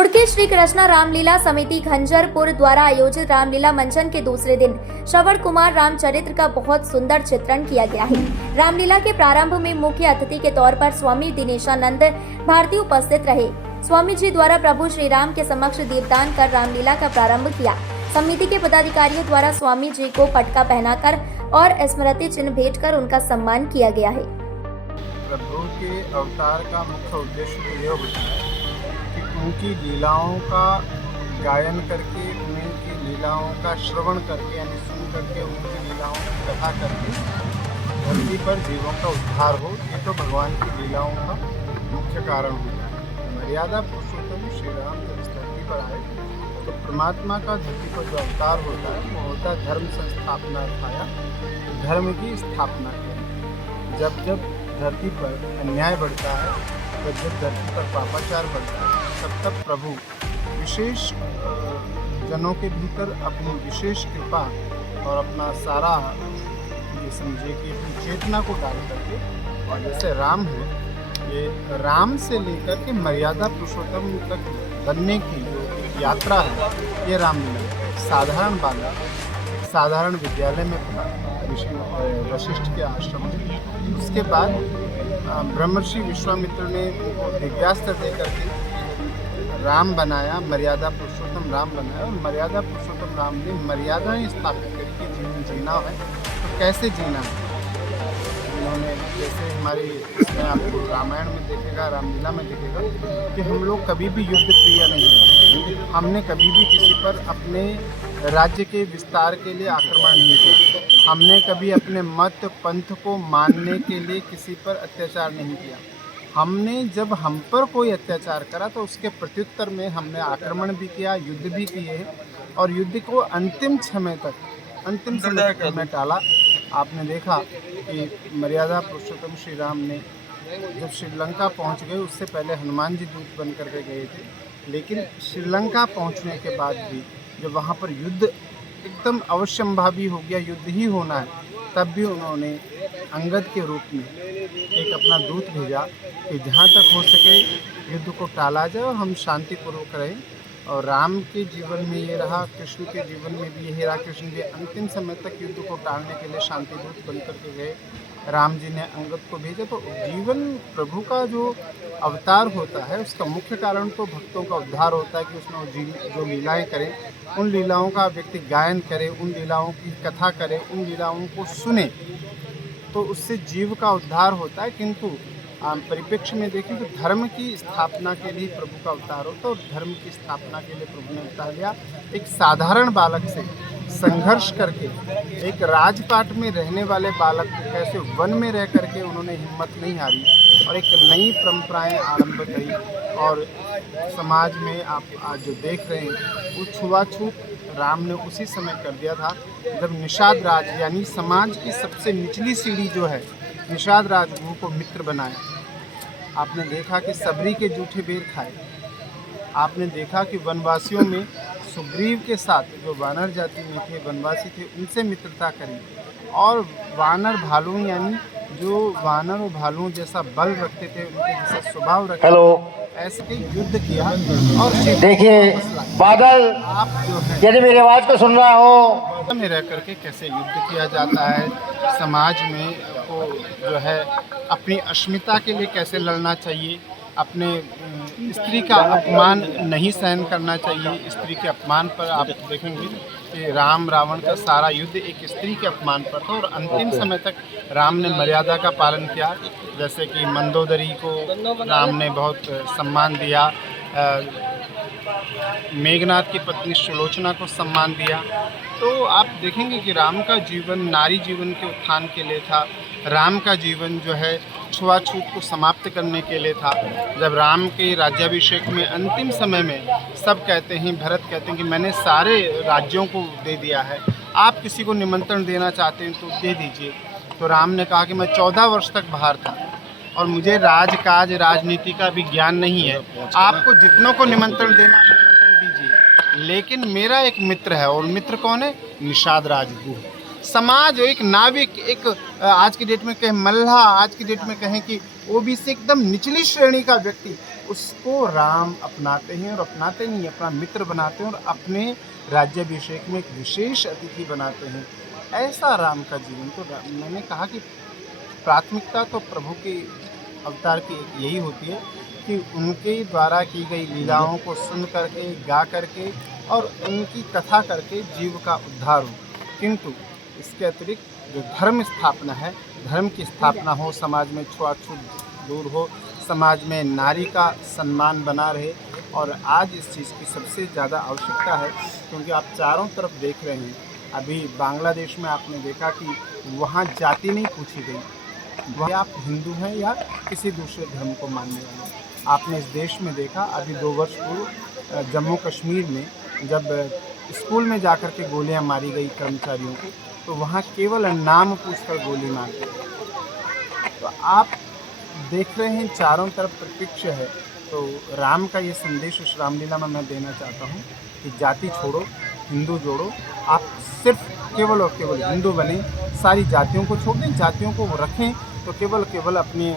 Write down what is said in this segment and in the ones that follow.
रुड़की श्री कृष्णा रामलीला समिति खंजरपुर द्वारा आयोजित रामलीला मंचन के दूसरे दिन श्रवण कुमार रामचरित्र का बहुत सुंदर चित्रण किया गया है। रामलीला के प्रारंभ में मुख्य अतिथि के तौर पर स्वामी दिनेशानंद भारती उपस्थित रहे। स्वामी जी द्वारा प्रभु श्री राम के समक्ष दीपदान कर रामलीला का प्रारंभ किया। समिति के पदाधिकारियों द्वारा स्वामी जी को पटका पहनाकर और स्मृति चिन्ह भेंट कर उनका सम्मान किया गया है। प्रभु के अवतार का मुख्य उद्देश्य यह होता है कि उनकी लीलाओं का गायन करके, उनकी लीलाओं का श्रवण करके यानी सुन करके, उनकी लीलाओं की कथा करके धरती पर जीवों का उद्धार हो। ये तो भगवान की लीलाओं का मुख्य कारण होता है। मर्यादा पुरुषोत्तम श्री राम जब इस धरती पर आए तो परमात्मा का धरती पर जो अवतार होता है वो होता है धर्म संस्थापना अर्थाया, धर्म की स्थापना करें। जब जब धरती पर अन्याय बढ़ता है, जब जब धरती पर पापाचार बढ़ता है, तब प्रभु विशेष जनों के भीतर अपनी विशेष कृपा और अपना सारा ये समझिए कि अपनी चेतना को डाल करके, और जैसे राम है, ये राम से लेकर के मर्यादा पुरुषोत्तम तक बनने की जो एक यात्रा है, ये रामलीला। साधारण बालक साधारण विद्यालय में पढ़ा वशिष्ठ के आश्रम में, उसके बाद ब्रह्मर्षि विश्वामित्र ने उनको दिव्यास्त्र दे करके राम बनाया, मर्यादा पुरुषोत्तम राम बनाया। और मर्यादा पुरुषोत्तम राम ने मर्यादाएं स्थापित करके जीवन जीना है तो कैसे जीना है। उन्होंने जैसे हमारी इसमें आपको रामायण में देखेगा, रामलीला में देखेगा कि हम लोग कभी भी युद्ध प्रिय नहीं हैं। हमने कभी भी किसी पर अपने राज्य के विस्तार के लिए आक्रमण नहीं किया। हमने कभी अपने मत पंथ को मानने के लिए किसी पर अत्याचार नहीं किया। हमने जब हम पर कोई अत्याचार करा तो उसके प्रत्युत्तर में हमने आक्रमण भी किया, युद्ध भी किए हैं, और युद्ध को अंतिम समय तक हमने टाला। आपने देखा कि मर्यादा पुरुषोत्तम श्री राम ने जब श्रीलंका पहुंच गए, उससे पहले हनुमान जी दूत बन करके गए थे, लेकिन श्रीलंका पहुंचने के बाद भी जब वहाँ पर युद्ध एकदम अवश्यंभावी हो गया, युद्ध ही होना है, तब भी उन्होंने अंगद के रूप में एक अपना दूत भेजा कि जहाँ तक हो सके युद्ध को टाला जाए और हम शांतिपूर्वक रहें। और राम के जीवन में ये रहा, कृष्ण के जीवन में भी यही रहा। कृष्ण भी अंतिम समय तक युद्ध को टालने के लिए शांति दूत बन करके गए। राम जी ने अंगद को भेजा। तो जीवन प्रभु का जो अवतार होता है उसका मुख्य कारण तो भक्तों का उद्धार होता है कि उसमें जो लीलाएं करें, उन लीलाओं का व्यक्ति गायन करे, उन लीलाओं की कथा करे, उन लीलाओं को सुने, तो उससे जीव का उद्धार होता है। किंतु परिप्रेक्ष्य में देखें तो धर्म की स्थापना के लिए प्रभु का अवतार होता है, और धर्म की स्थापना के लिए प्रभु ने अवतार लिया। एक साधारण बालक से संघर्ष करके एक राजपाट में रहने वाले बालक को कैसे वन में रह करके उन्होंने हिम्मत नहीं हारी और एक नई परंपराएं आरंभ करी। और समाज में आप आज जो देख रहे हैं वो छुआछूत राम ने उसी समय कर दिया था जब निषाद राज यानी समाज की सबसे निचली सीढ़ी जो है निषाद राज को मित्र बनाया। आपने देखा कि सबरी के जूठे बेर खाए। आपने देखा कि वनवासियों में सुग्रीव के साथ जो वानर जाति में थे, वनवासी थे, उनसे मित्रता करी। और वानर भालू यानी जो वानर और भालुओं जैसा बल रखते थे, उनके जैसा स्वभाव रखते थे, ऐसे ही युद्ध किया। और देखिए बादल, आप जो है यदि मेरी आवाज को सुन रहा हो, में रह करके कैसे युद्ध किया जाता है, समाज में को जो है अपनी अस्मिता के लिए कैसे लड़ना चाहिए, अपने स्त्री का अपमान नहीं सहन करना चाहिए। स्त्री के अपमान पर आप देखेंगे कि राम रावण का सारा युद्ध एक स्त्री के अपमान पर था, और अंतिम समय तक राम ने मर्यादा का पालन किया। जैसे कि मंदोदरी को राम ने बहुत सम्मान दिया, मेघनाथ की पत्नी सुलोचना को सम्मान दिया। तो आप देखेंगे कि राम का जीवन नारी जीवन के उत्थान के लिए था। राम का जीवन जो है छुआछूत को समाप्त करने के लिए था। जब राम के राज्याभिषेक में अंतिम समय में सब कहते हैं, भरत कहते हैं कि मैंने सारे राज्यों को दे दिया है, आप किसी को निमंत्रण देना चाहते हैं तो दे दीजिए। तो राम ने कहा कि मैं 14 वर्ष तक बाहर था और मुझे राजकाज राजनीति का भी ज्ञान नहीं है। आपको जितनों को निमंत्रण देना निमंत्रण दीजिए, लेकिन मेरा एक मित्र है, और मित्र कौन है? निषाद राजगुह। समाज एक नाविक, एक आज की डेट में कहें मल्लाह, आज की डेट में कहें कि ओबीसी एकदम निचली श्रेणी का व्यक्ति, उसको राम अपनाते हैं और अपनाते नहीं, अपना मित्र बनाते हैं और अपने राज्याभिषेक में एक विशेष अतिथि बनाते हैं। ऐसा राम का जीवन, तो मैंने कहा कि प्राथमिकता तो प्रभु के अवतार की एक यही होती है कि उनके द्वारा की गई लीलाओं को सुन करके, गा करके और उनकी कथा करके जीव का उद्धार हो। किंतु इसके अतिरिक्त जो धर्म स्थापना है, धर्म की स्थापना हो, समाज में छुआछूत दूर हो, समाज में नारी का सम्मान बना रहे। और आज इस चीज़ की सबसे ज़्यादा आवश्यकता है, क्योंकि आप चारों तरफ देख रहे हैं, अभी बांग्लादेश में आपने देखा कि वहाँ जाति नहीं पूछी गई, वह आप हिंदू हैं या किसी दूसरे धर्म को मानने वाले हैं। आपने इस देश में देखा अभी 2 वर्ष पूर्व जम्मू कश्मीर में जब स्कूल में जाकर के गोलियां मारी गई कर्मचारियों को, तो वहाँ केवल नाम पूछकर गोली मार दी। तो आप देख रहे हैं चारों तरफ प्रत्यक्ष है। तो राम का ये संदेश उस रामलीला में मैं देना चाहता हूँ कि जाति छोड़ो, हिंदू जोड़ो। आप सिर्फ केवल और केवल हिंदू बने, सारी जातियों को छोड़ दें, जातियों को रखें तो केवल अपने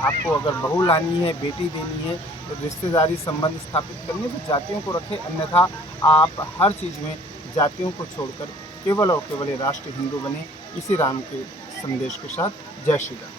आपको अगर बहू लानी है, बेटी देनी है, तो रिश्तेदारी संबंध स्थापित करनी है तो जातियों को रखें। अन्यथा आप हर चीज़ में जातियों को छोड़कर केवल और केवल राष्ट्र हिंदू बने। इसी राम के संदेश के साथ जय श्री राम।